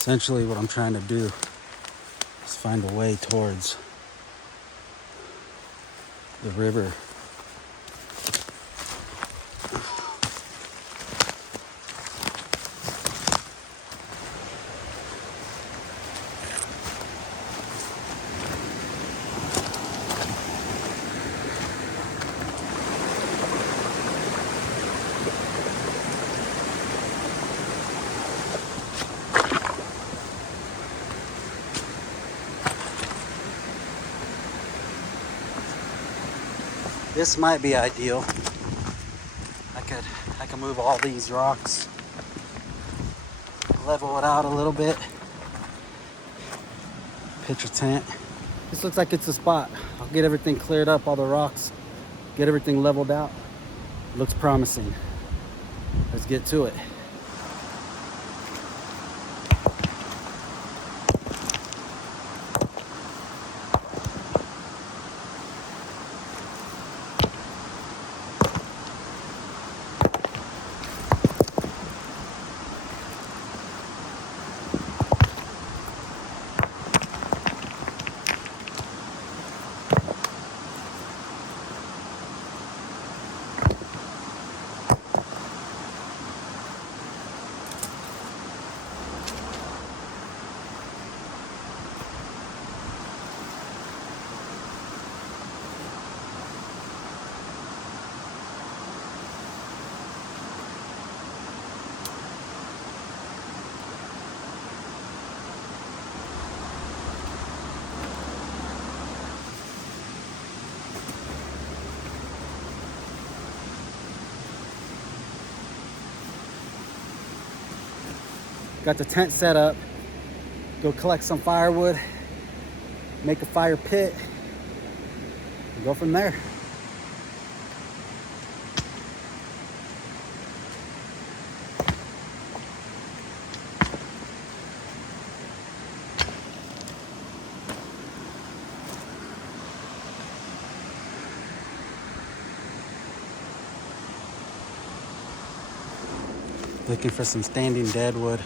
Essentially what I'm trying to do is find a way towards the river. This might be ideal. I can move all these rocks, level it out a little bit, pitch a tent. This looks like it's a spot. I'll get everything cleared up, all the rocks, get everything leveled out. Looks promising. Let's get to it. Got the tent set up. Go collect some firewood, make a fire pit, and go from there. Looking for some standing deadwood.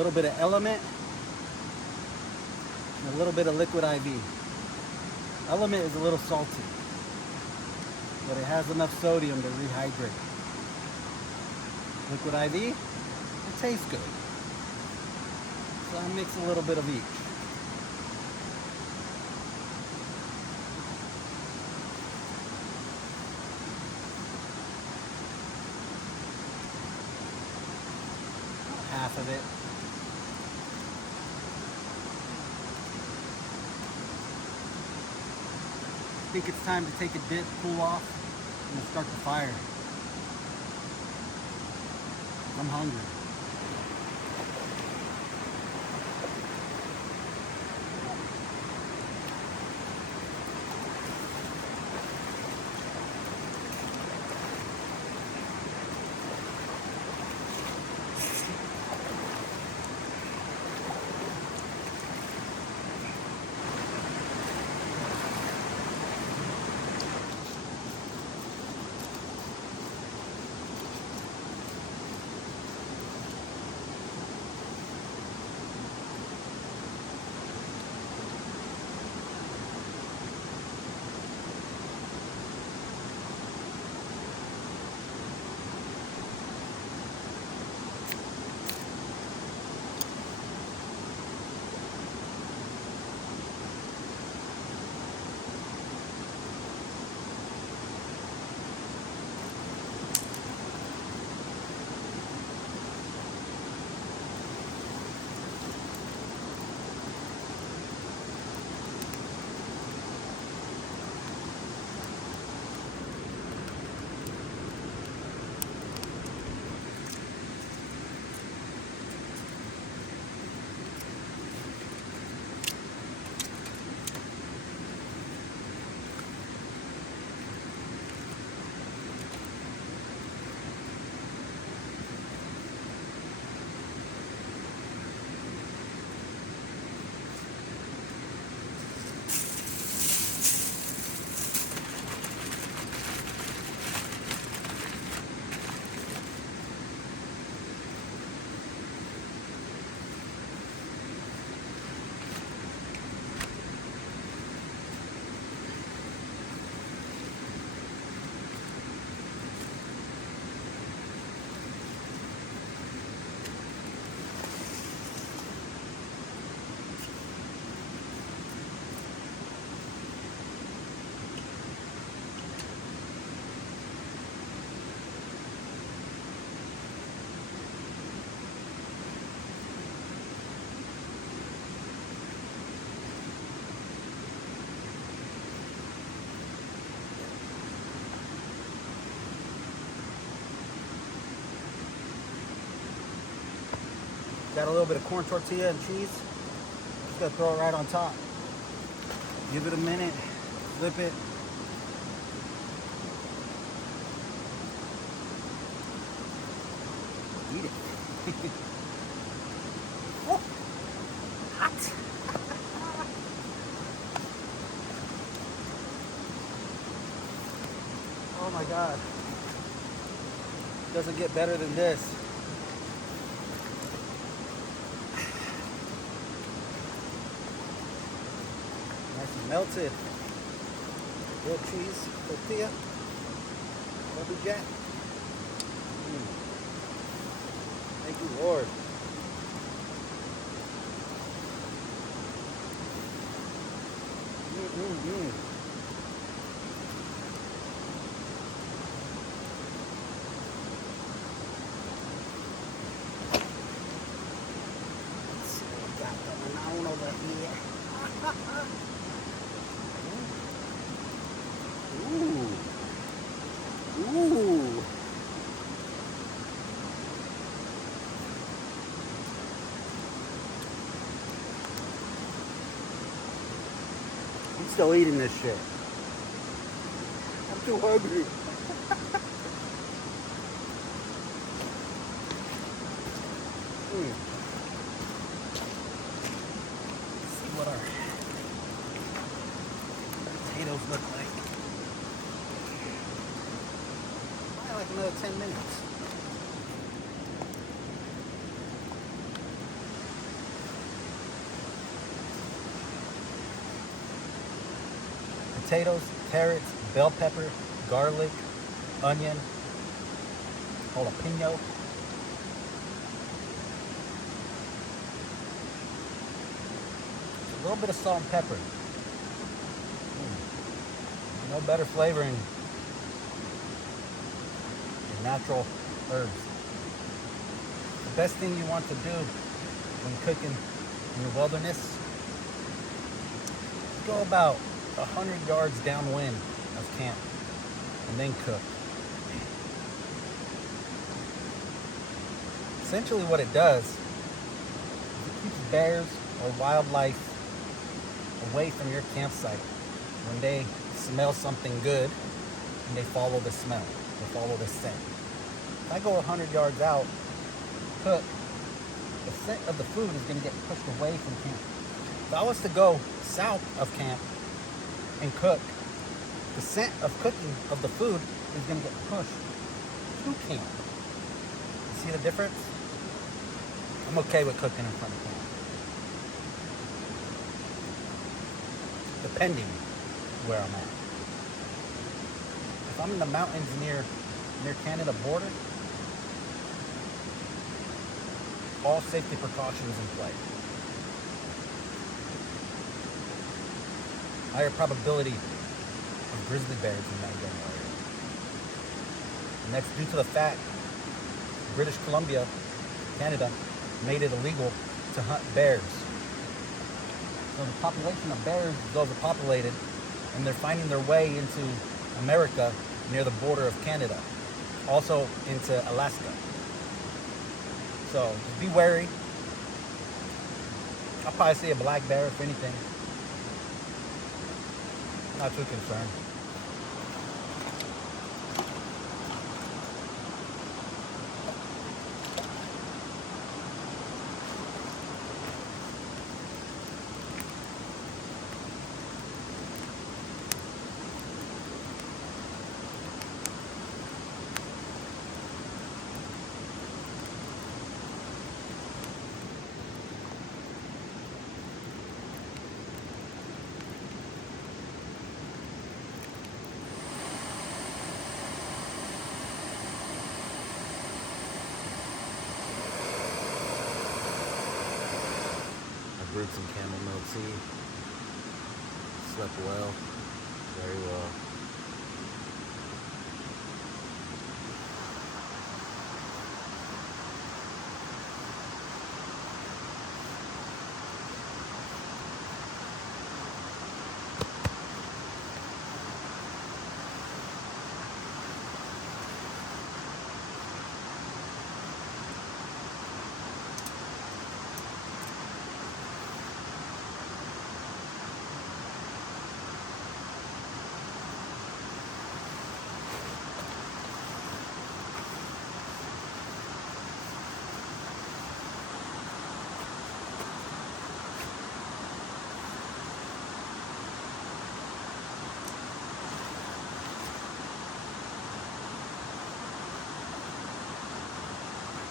little bit of Element, and a little bit of Liquid IV. Element is a little salty, but it has enough sodium to rehydrate. Liquid IV, it tastes good. So I mix a little bit of each. Half of it. I think it's time to take a dip, cool off, and start the fire. I'm hungry. Got a little bit of corn tortilla and cheese. Just gonna throw it right on top. Give it a minute, flip it. Eat it. Oh, hot. Oh my God. Doesn't get better than this. Nice and melted. Grilled cheese, tortilla, Kobe Jack. Thank you, Lord. Let's see what we got going on over here. Ooh. I'm still eating this shit. I'm too hungry. Let's see what our potatoes look like. Probably like another 10 minutes. potatoes, carrots, bell pepper, garlic, onion, jalapeno. A little bit of salt and pepper. No better flavoring than natural herbs. The best thing you want to do when cooking in the wilderness is go about 100 yards downwind of camp and then cook. Essentially what it does is it keeps bears or wildlife away from your campsite when they smell something good and they follow the smell, they follow the scent. If I go 100 yards out, cook, the scent of the food is going to get pushed away from camp. If I was to go south of camp and cook, the scent of cooking of the food is going to get pushed to camp. You see the difference? I'm okay with cooking in front of camp, depending where I'm at. If I'm in the mountains near Canada border, all safety precautions in play. Higher probability of grizzly bears in that general area. And that's due to the fact British Columbia, Canada, made it illegal to hunt bears. So the population of bears is overpopulated, and they're finding their way into America near the border of Canada, also into Alaska. So just be wary. I'll probably see a black bear if anything. Not too concerned. Brewed some camel milk tea. Slept well, very well.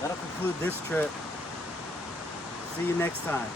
That'll conclude this trip. See you next time.